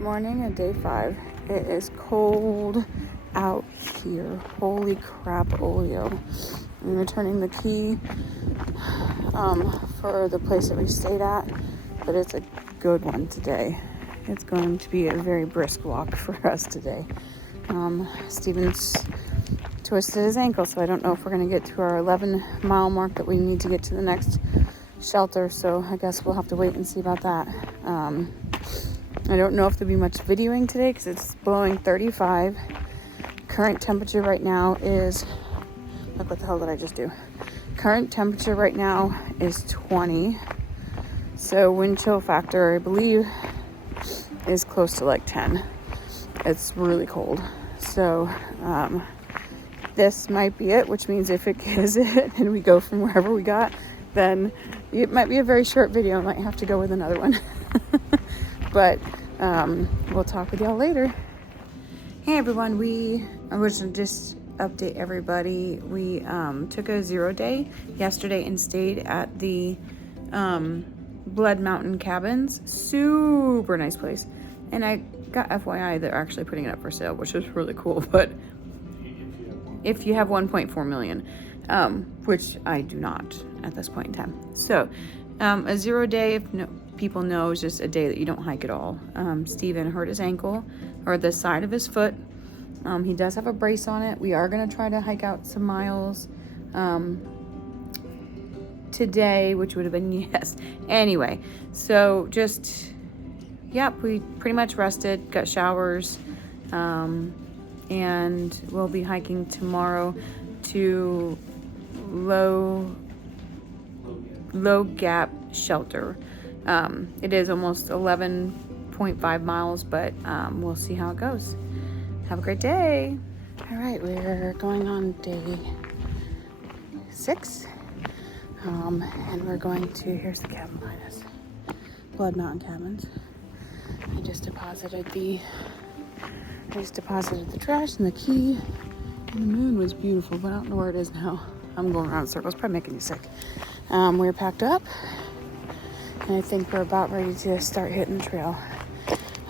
Morning of day 5. It is cold out here. Holy crap, Olio. I'm returning the key for the place that we stayed at, but it's a good one today. It's going to be a very brisk walk for us today. Steven's twisted his ankle, so I don't know if we're going to get to our 11-mile mark that we need to get to the next shelter, so I guess we'll have to wait and see about that. I don't know if there'll be much videoing today because it's blowing 35. Current temperature right now is, look, what the hell did I just do? Current temperature right now is 20. So wind chill factor, I believe, is close to like 10. It's really cold. So this might be it, which means if it is it and we go from wherever we got, then it might be a very short video. I might have to go with another one. But we'll talk with y'all later. Hey everyone, I was just update everybody. We took a 0 day yesterday and stayed at the Blood Mountain Cabins. Super nice place. And I got FYI, they're actually putting it up for sale, which is really cool. But if you have 1.4 million, which I do not at this point in time. So a 0 day, if people know, is just a day that you don't hike at all. Steven hurt his ankle, or the side of his foot. He does have a brace on it. We are going to try to hike out some miles today, which would have been yes. Anyway, so just, yep, we pretty much rested, got showers, and we'll be hiking tomorrow to Low Gap Shelter. It is almost 11.5 miles, but we'll see how it goes. Have a great day. All right, we're going on day 6. And we're going to, here's the cabin behind us, Blood Mountain Cabins. I just deposited the trash and the key. And the moon was beautiful, but I don't know where it is now. I'm going around in circles, probably making you sick. We're packed up, and I think we're about ready to start hitting the trail.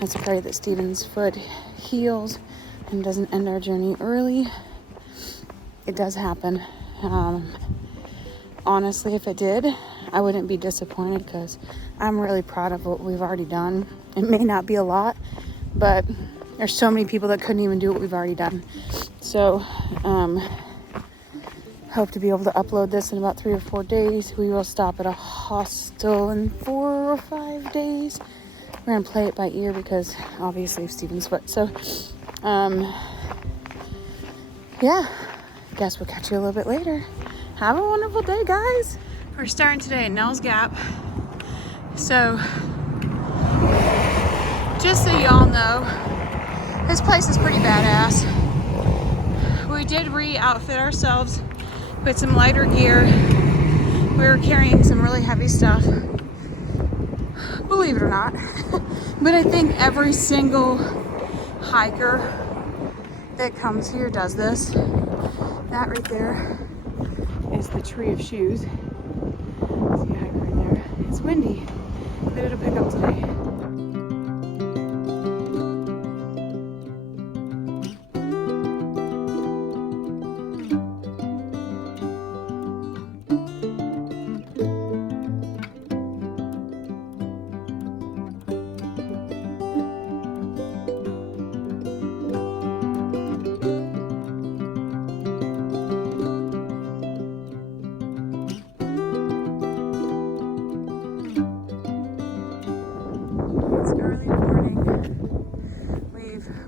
Let's pray that Steven's foot heals and doesn't end our journey early. It does happen. Honestly, if it did, I wouldn't be disappointed because I'm really proud of what we've already done. It may not be a lot, but there's so many people that couldn't even do what we've already done. So, hope to be able to upload this in about 3 or 4 days. We will stop at a hostel in 4 or 5 days. We're gonna play it by ear because obviously Steven's foot. So, yeah, guess we'll catch you a little bit later. Have a wonderful day, guys. We're starting today at Nell's Gap. So, just so y'all know, this place is pretty badass. We did re-outfit ourselves with some lighter gear. We were carrying some really heavy stuff, believe it or not. But I think every single hiker that comes here does this. That right there is the tree of shoes. See a hiker right there. It's windy, but it'll pick up today.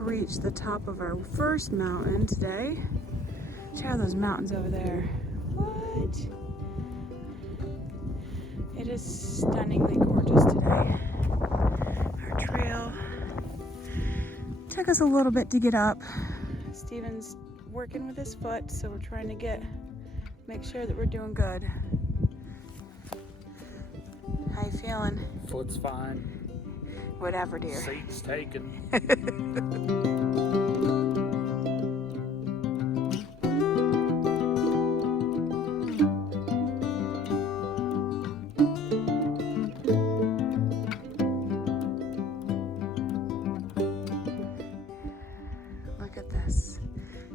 Reached the top of our first mountain today. Check out those mountains over there. What? It is stunningly gorgeous today. Our trail took us a little bit to get up. Steven's working with his foot, so we're trying to make sure that we're doing good. How you feeling? Foot's fine. Whatever, dear. Seat's taken.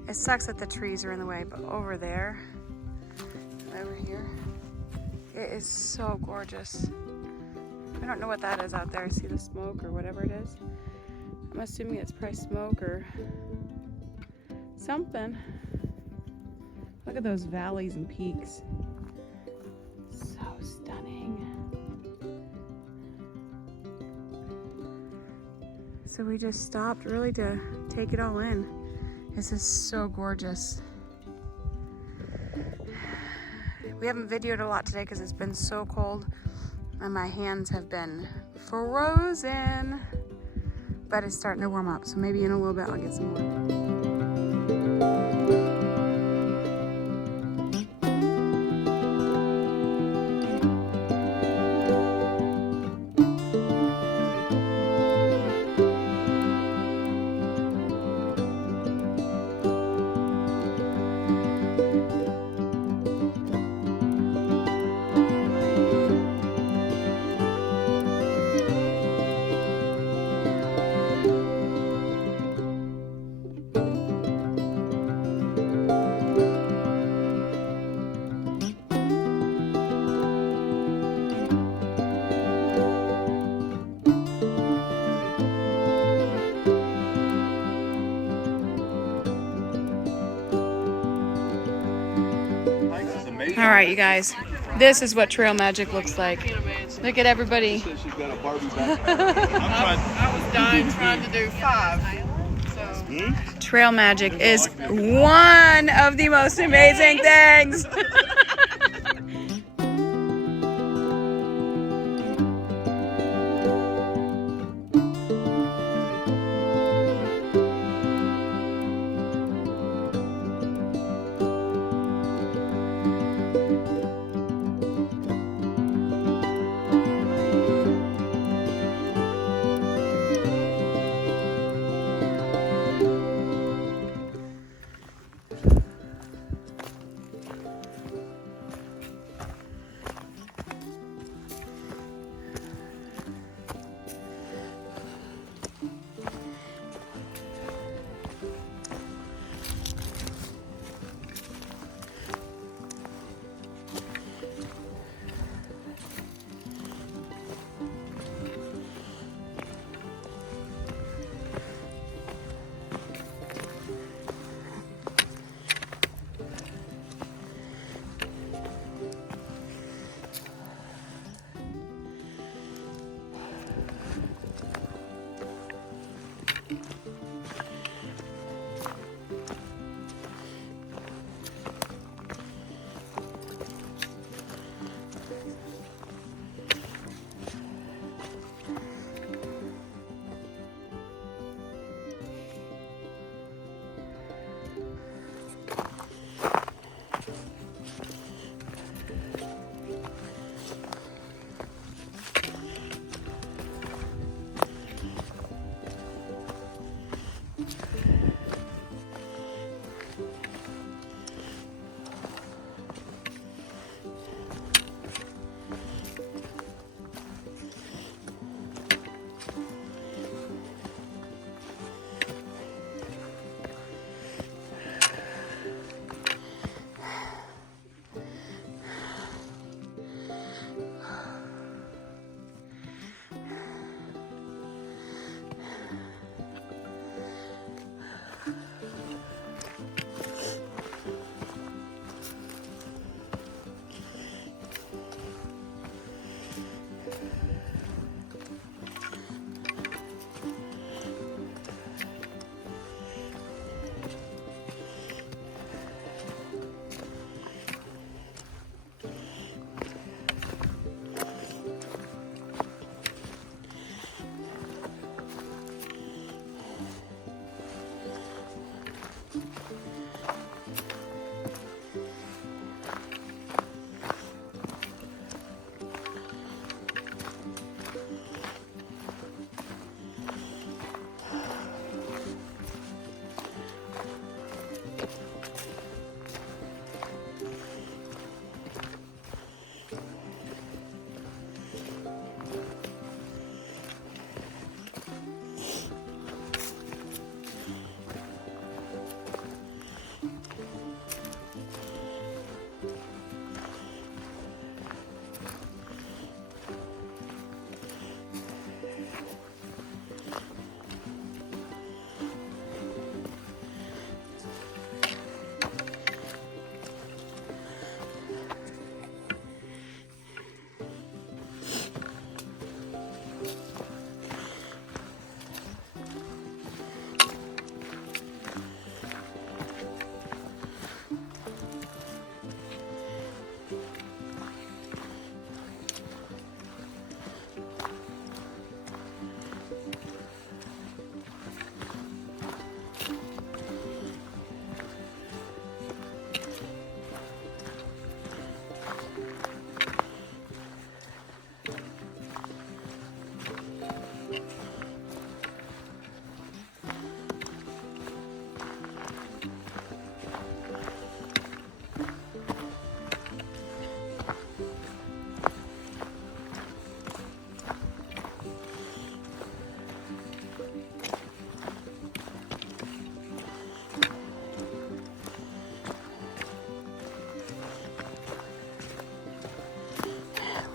It sucks that the trees are in the way, but over there, over here, it is so gorgeous. I don't know what that is out there. I see the smoke or whatever it is. I'm assuming it's probably smoke or something. Look at those valleys and peaks. So stunning. So we just stopped really to take it all in. This is so gorgeous. We haven't videoed a lot today because it's been so cold and my hands have been frozen. But it's starting to warm up, so maybe in a little bit I'll get some more. All right, you guys, this is what Trail Magic looks like. Look at everybody. I was dying trying to do 5. Trail Magic is one of the most amazing things.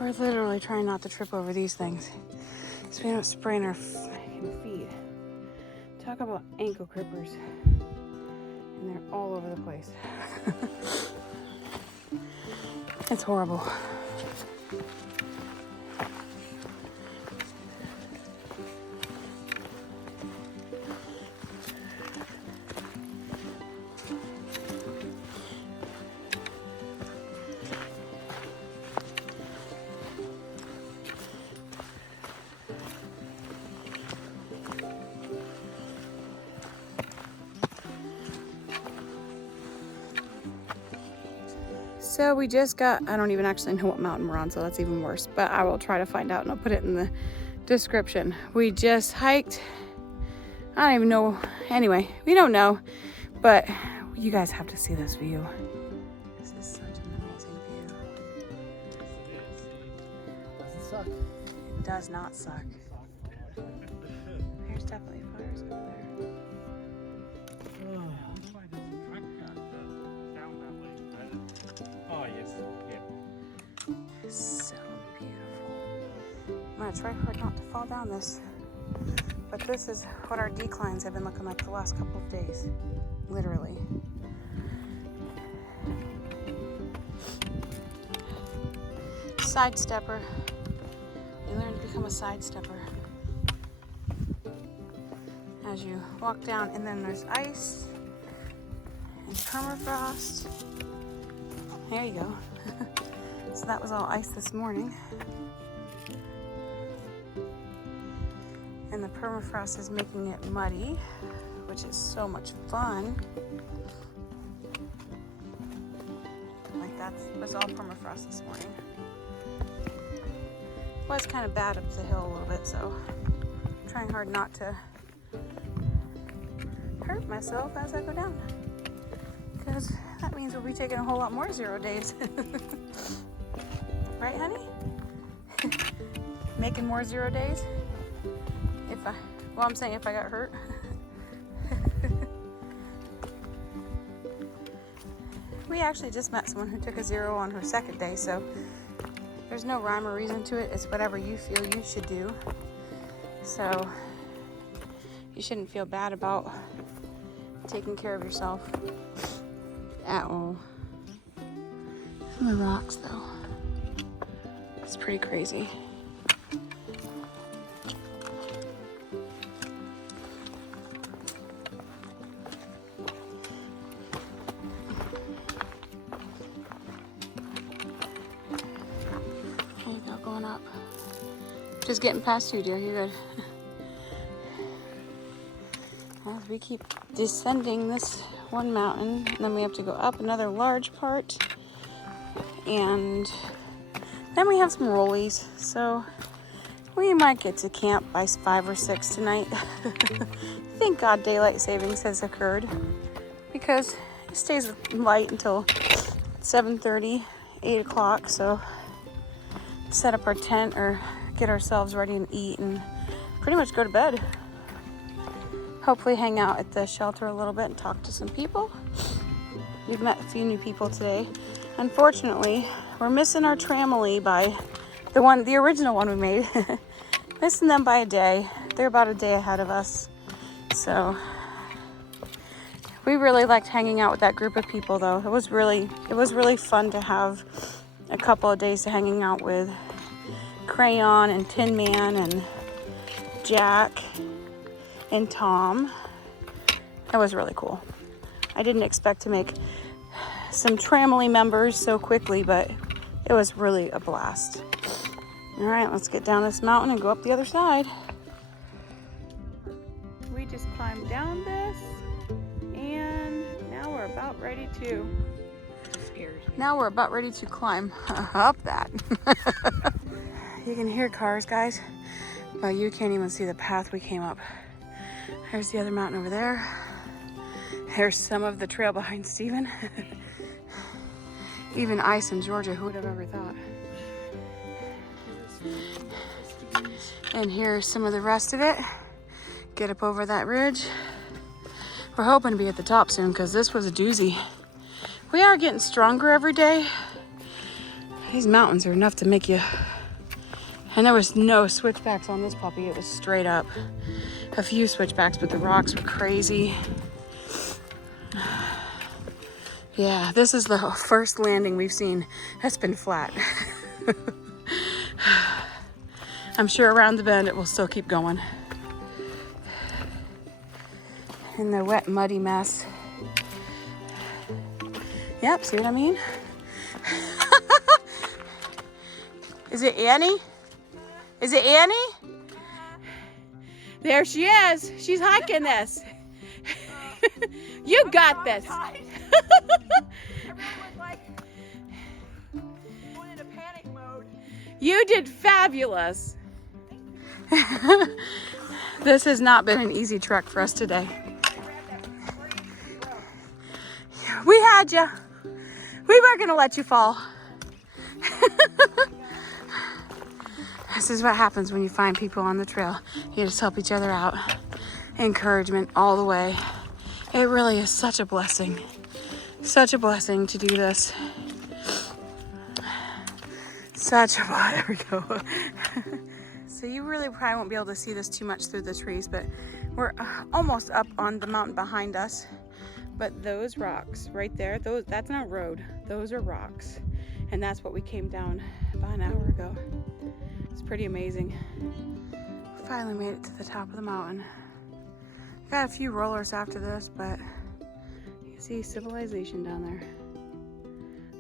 We're literally trying not to trip over these things so we don't sprain our fucking feet. Talk about ankle grippers. And they're all over the place. It's horrible. So we just got, I don't even actually know what mountain we're on, so that's even worse, but I will try to find out and I'll put it in the description. We just hiked, I don't even know, anyway, we don't know, but you guys have to see this view. This is such an amazing view. Does it suck? It does not suck. There's definitely fires over there. Oh, yes. Yeah. So beautiful. I'm gonna try hard not to fall down this, but this is what our declines have been looking like the last couple of days, literally. Side stepper. You learn to become a side stepper as you walk down, and then there's ice and permafrost. There you go. So that was all ice this morning. And the permafrost is making it muddy, which is so much fun. Like that was all permafrost this morning. Was kind of bad up the hill a little bit, so I'm trying hard not to hurt myself as I go down. Because that means we'll be taking a whole lot more 0 days. Right, honey? Making more 0 days? I'm saying if I got hurt. We actually just met someone who took a 0 on her second day, so there's no rhyme or reason to it. It's whatever you feel you should do. So you shouldn't feel bad about taking care of yourself at all. Some of the rocks though, it's pretty crazy. There you go, going up. Just getting past you, dear, you're good. As we keep descending this one mountain, and then we have to go up another large part, and then we have some rollies, so we might get to camp by 5 or 6 tonight. Thank God daylight savings has occurred, because it stays light until 7:30, 8 o'clock, so set up our tent or get ourselves ready and eat and pretty much go to bed. Hopefully hang out at the shelter a little bit and talk to some people. We've met a few new people today. Unfortunately, we're missing our Tramily by the original one we made. Missing them by a day. They're about a day ahead of us. So we really liked hanging out with that group of people though. It was really fun to have a couple of days to hanging out with Crayon and Tin Man and Jack and Tom. That was really cool. I didn't expect to make some Tramily members so quickly, but it was really a blast. All right, let's get down this mountain and go up the other side. We just climbed down this, and now we're about ready to climb up that. You can hear cars, guys, but you can't even see the path we came up. There's the other mountain over there. There's some of the trail behind Steven. Even ice in Georgia, who would have ever thought? And here's some of the rest of it. Get up over that ridge. We're hoping to be at the top soon because this was a doozy. We are getting stronger every day. These mountains are enough to make you... And there was no switchbacks on this puppy. It was straight up. A few switchbacks, but the rocks were crazy. Yeah, this is the first landing we've seen that's been flat. I'm sure around the bend it will still keep going. In the wet, muddy mess. Yep, see what I mean? Is it Annie? Is it Annie? There she is. She's hiking this. You got this. You did fabulous. This has not been an easy trek for us today. We had you. We weren't going to let you fall. This is what happens when you find people on the trail. You just help each other out. Encouragement all the way. It really is such a blessing. Such a blessing to do this. There we go. So you really probably won't be able to see this too much through the trees, but we're almost up on the mountain behind us. But those rocks right there, that's not road. Those are rocks. And that's what we came down about an hour ago. It's pretty amazing. Finally made it to the top of the mountain. Got a few rollers after this, but you can see civilization down there.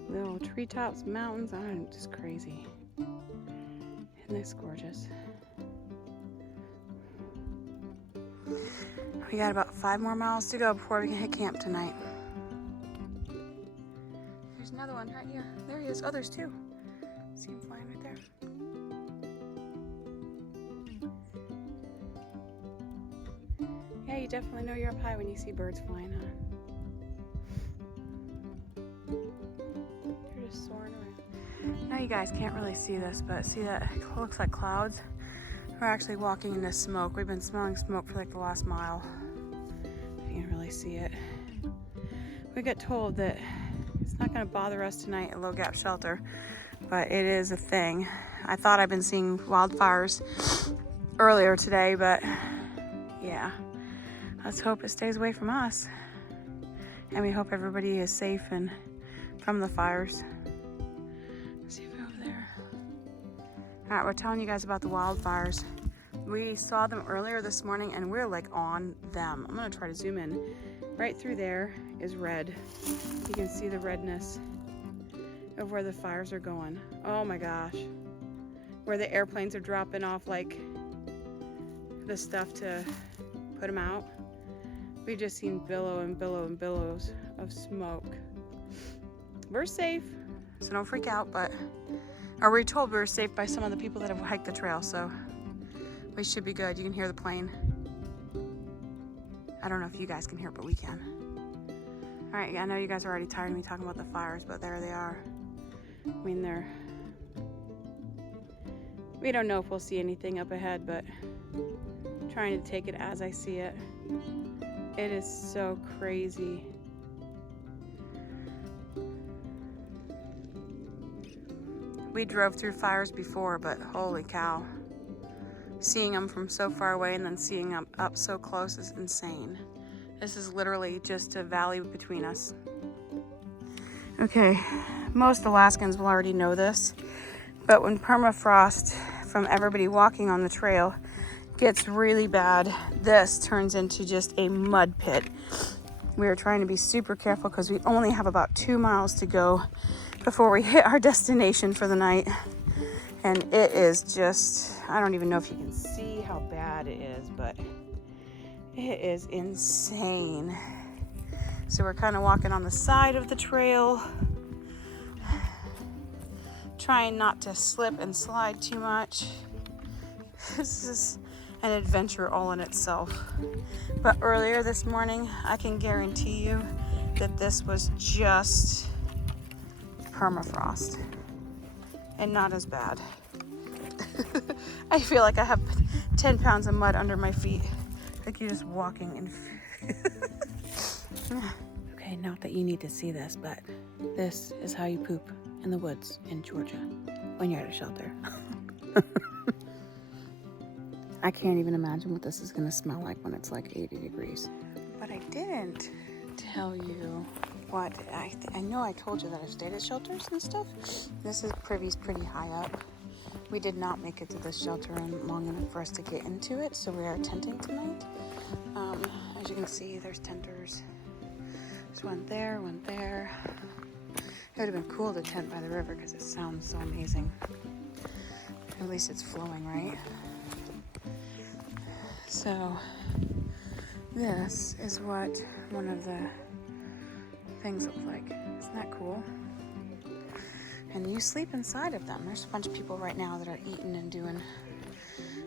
Little treetops, mountains, I'm just crazy. Isn't this gorgeous? We got about 5 more miles to go before we can hit camp tonight. There's another one right here. There he is. Oh, there's 2. See him flying right there. Yeah, you definitely know you're up high when you see birds flying, huh? They're just soaring around. Now you guys can't really see this, but see that it looks like clouds? We're actually walking into smoke. We've been smelling smoke for like the last mile. You can really see it. We got told that it's not going to bother us tonight at Low Gap Shelter, but it is a thing. I thought I'd been seeing wildfires earlier today, but yeah. Let's hope it stays away from us. And we hope everybody is safe and from the fires. Let's see if we're over there. All right, we're telling you guys about the wildfires. We saw them earlier this morning and we're like on them. I'm gonna try to zoom in. Right through there is red. You can see the redness of where the fires are going. Oh my gosh. Where the airplanes are dropping off like the stuff to put them out. We've just seen billow and billow and billows of smoke. We're safe, so don't freak out, but we're told we're safe by some of the people that have hiked the trail, so we should be good. You can hear the plane. I don't know if you guys can hear it, but we can. All right, I know you guys are already tired of me talking about the fires, but there they are. I mean, we don't know if we'll see anything up ahead, but I'm trying to take it as I see it. It is so crazy. We drove through fires before, but holy cow. Seeing them from so far away and then seeing them up so close is insane. This is literally just a valley between us. Okay, most Alaskans will already know this, but when permafrost from everybody walking on the trail gets really bad, this turns into just a mud pit. We are trying to be super careful because we only have about 2 miles to go before we hit our destination for the night. And it is just, I don't even know if you can see how bad it is, but it is insane. So we're kind of walking on the side of the trail, trying not to slip and slide too much. This is an adventure all in itself. But earlier this morning, I can guarantee you that this was just permafrost and not as bad. I feel like I have 10 pounds of mud under my feet. Like you're just walking in. Okay, not that you need to see this, but this is how you poop in the woods in Georgia when you're at a shelter. I can't even imagine what this is going to smell like when it's like 80 degrees. But I didn't tell you what I know. I told you that I've stayed at shelters and stuff. This is Privy's pretty high up. We did not make it to this shelter long enough for us to get into it, so we are tenting tonight. As you can see, there's tenters. There's one there, one there. It would have been cool to tent by the river because it sounds so amazing. At least it's flowing, right? So this is what one of the things look like. Isn't that cool? And you sleep inside of them. There's a bunch of people right now that are eating and doing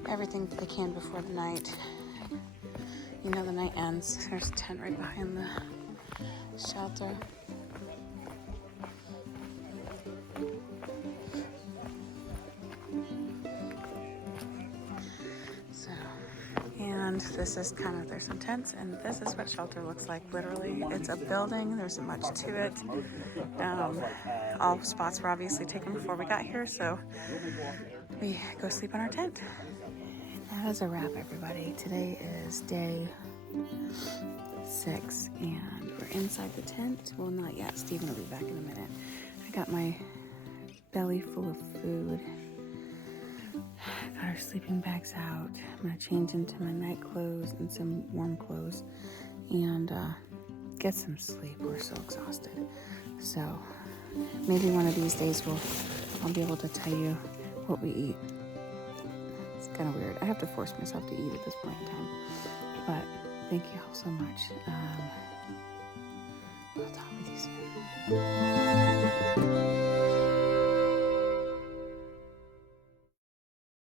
everything that they can before the night. You know, the night ends. There's a tent right behind the shelter. So, and this is kind of, there's some tents, and this is what shelter looks like. Literally, it's a building. There isn't much to it. All spots were obviously taken before we got here, so we go sleep in our tent. That is a wrap, everybody. Today is day 6, and we're inside the tent. Well, not yet. Steven will be back in a minute. I got my belly full of food. Got our sleeping bags out. I'm gonna change into my night clothes and some warm clothes and get some sleep. We're so exhausted. So maybe one of these days I'll be able to tell you what we eat. It's kind of weird. I have to force myself to eat at this point in time. But thank you all so much. I'll talk with you soon.